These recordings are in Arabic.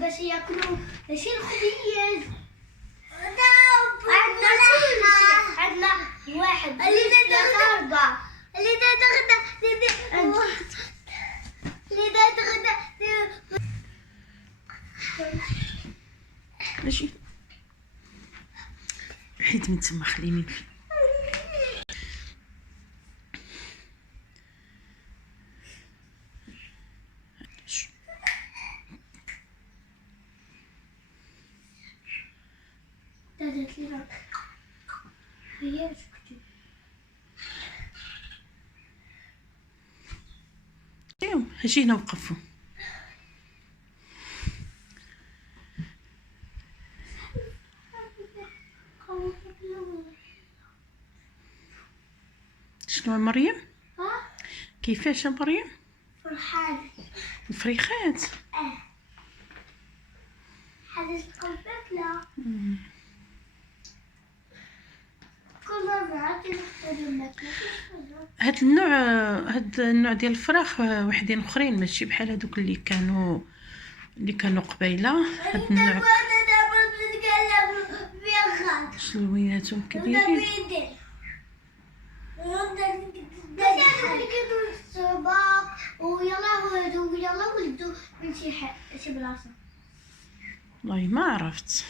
باش ياكلوا ماشي الخبيز. عندنا واحد اللي ثلاثة أربعة اللي تغدى ماشي حيت من تما خليني هاجي هنا وقفوا. شنو مريم؟ كيفاش مريم؟ فرحان. الفريخات؟ حاجة قبلتنا. كل مرة هاد النوع ديال الفراخ وحدين اخرين ماشي بحال هادوك اللي كانوا قبيله. هاد النوع شلويناتهم كبيرين. ويلا ولدوا من شي بلاصه. والله ما عرفت.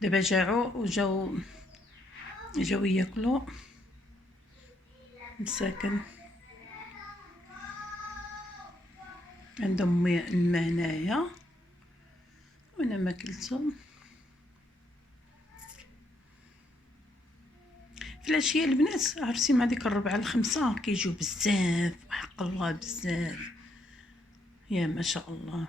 دابا جاعوا وجاو ياكلوا مساكن. عندهم الماء هنايا وانا ما كلتو. في العشيه البنات عرفتي مع ديك 4 ل5 كيجيو بزاف وحق الله بزاف يا ما شاء الله.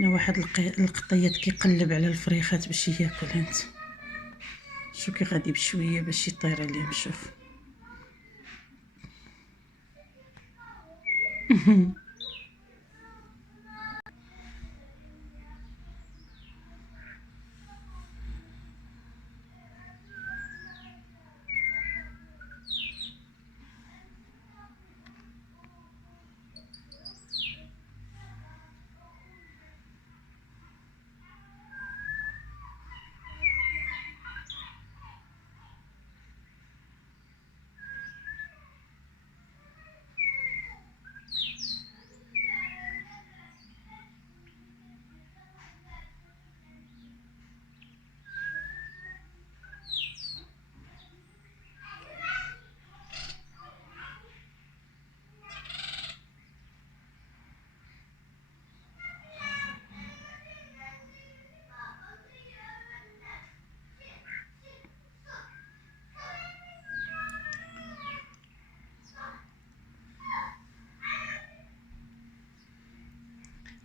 هنا واحد القطيط كيقلب على الفريخات باش ياكل. انت شو كي غادي بشويه باش يطير عليهم. شوف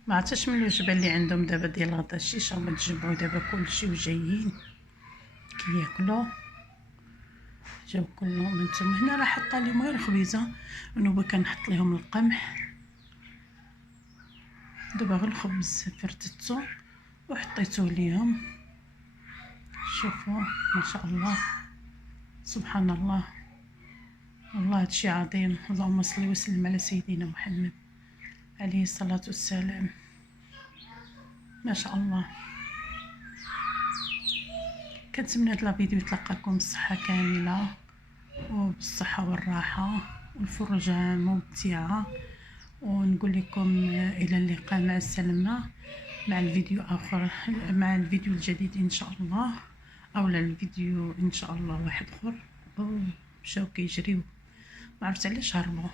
ما عرفتش من الوجبه اللي عندهم دابا ديال الغدا الشيشه، هما تجمعوا دابا كلشي وجايين كياكلوا. جاو كلهم. انتم هنا راه حاطه لهم غير خبيزه، ونوبه كنحط لهم القمح. دابا غير الخبز فرتتو وحطيتوه ليهم. شوفوا ما شاء الله، سبحان الله، والله هادشي عظيم. اللهم صل وسلم على سيدنا محمد عليه الصلاة والسلام. ما شاء الله. كنتمنى هاد الفيديو يتلقاكم بالصحة كاملة وبالصحة والراحة والفرجة ممتعة، ونقول لكم الى اللقاء، مع السلامة، مع الفيديو اخر، مع الفيديو الجديد ان شاء الله، او الفيديو ان شاء الله واحد اخر. مشاو كيجريو، ما عرفت علاش هربوا.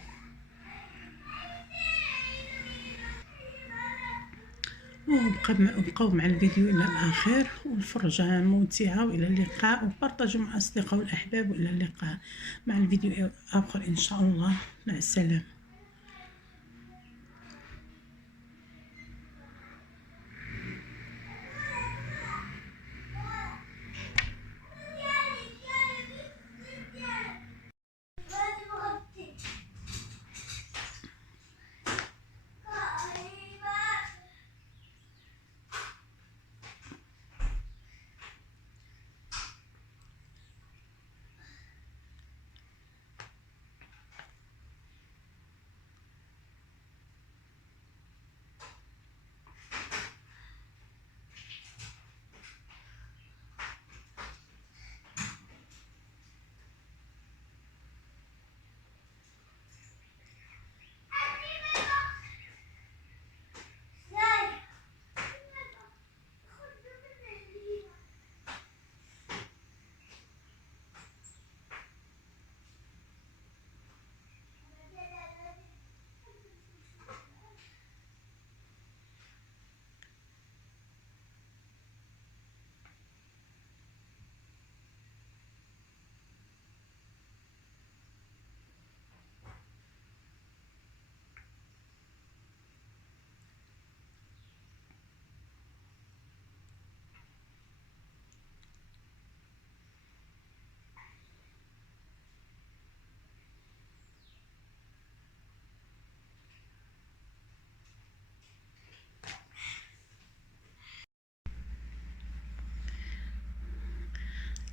وبقاو مع الفيديو الى الاخر، والفرجه ممتعه، والى اللقاء، وبارطاجوا مع الاصدقاء والاحباب، والى اللقاء مع الفيديو اخر ان شاء الله. مع السلامه.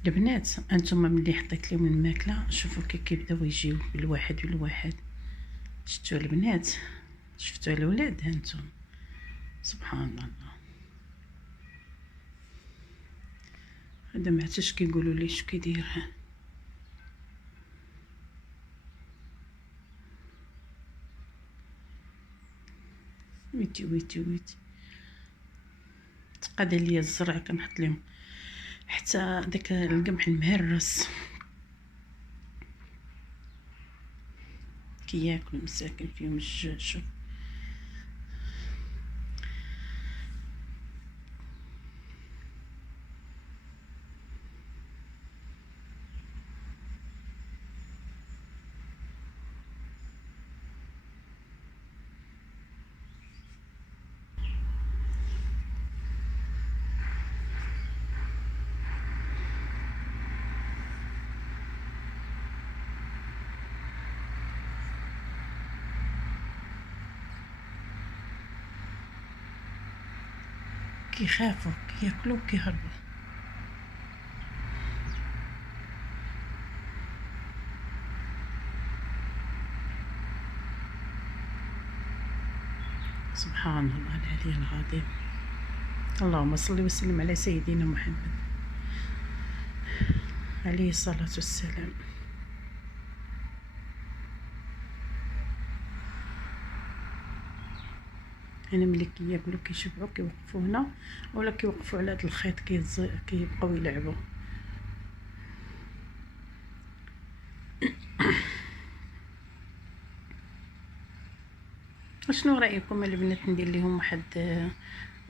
البنات، انتم ملي حطيت لهم الماكله، شوفوا كي كيبداو يجيو بالواحد بالواحد. شفتوا البنات؟ شفتوا الاولاد؟ انتم سبحان الله. هذا ما عرفتش كيقولوا لي شو كيدير. ويتي ويتي ويتي، تقاد ليا الزرع كنحط لهم حتى داك القمح المهرس كياكلوا مساكن فيهم الجوع. شوف كيخافوا كياكلوا كيهربوا. سبحان الله العلي العظيم. اللهم صل وسلم على سيدنا محمد عليه الصلاة والسلام. هنا ملي كياكلوا كيشبعوا كيوقفوا هنا، ولا كيوقفوا على هذا الخيط كيبقاو يلعبوا. شنو رايكم البنات ندير لهم واحد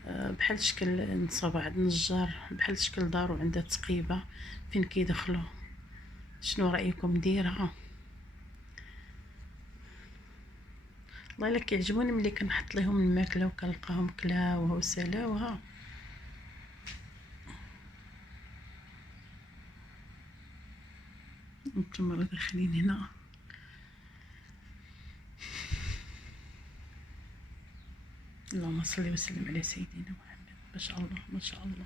بحال شكل نصاوب واحد النجار بحال شكل دار وعندها تقيبه فين كيدخلوا؟ شنو رايكم نديرها؟ والله الا كيعجبوني ملي كنحط لهم الماكله وكنلقاهم كلاوها وسلاوها. نتوما راه داخلين هنا. اللهم صل وسلم على سيدنا محمد. ما شاء الله ما شاء الله.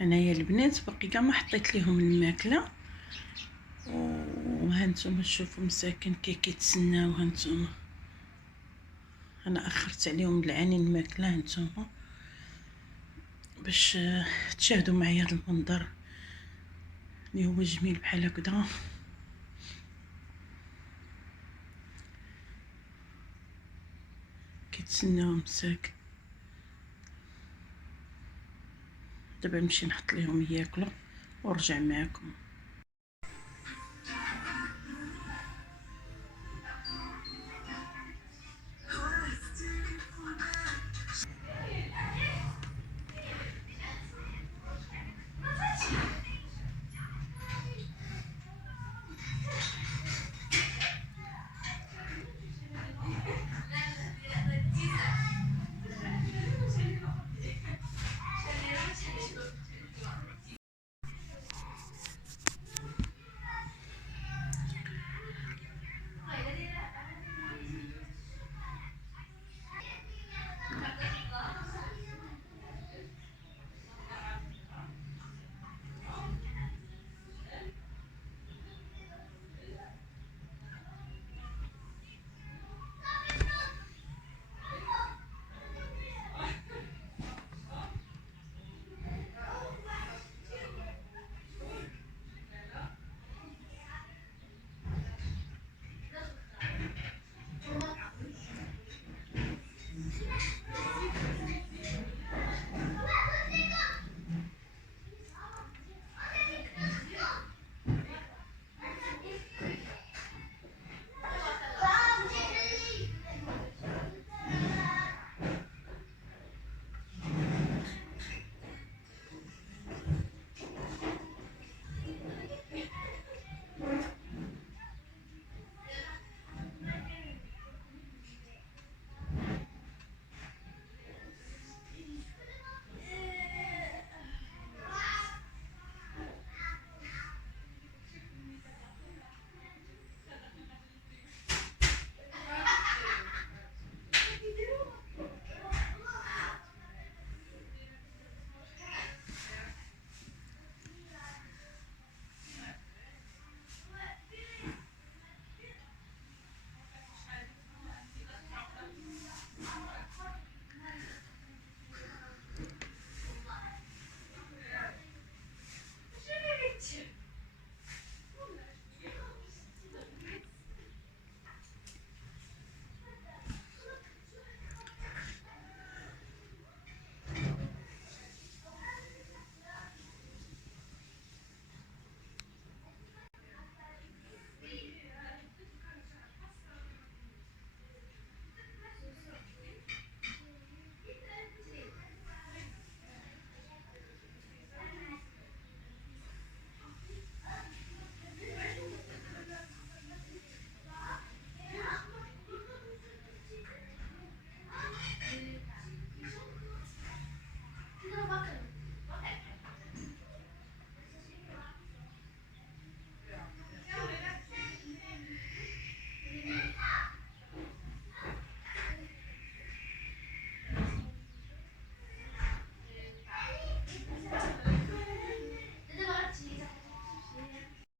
انايا البنات باقي كاع ما حطيت ليهم الماكله، وهانتوما شوفوا مساكن كيتسناو. هانتوما انا اخرت عليهم العاني الماكله هانتوما باش تشاهدوا معايا هذا المنظر اللي هو جميل بحال هكذا. كيتسناو مساك. دابا نمشي نحط ليهم ياكلوا ونرجع معكم.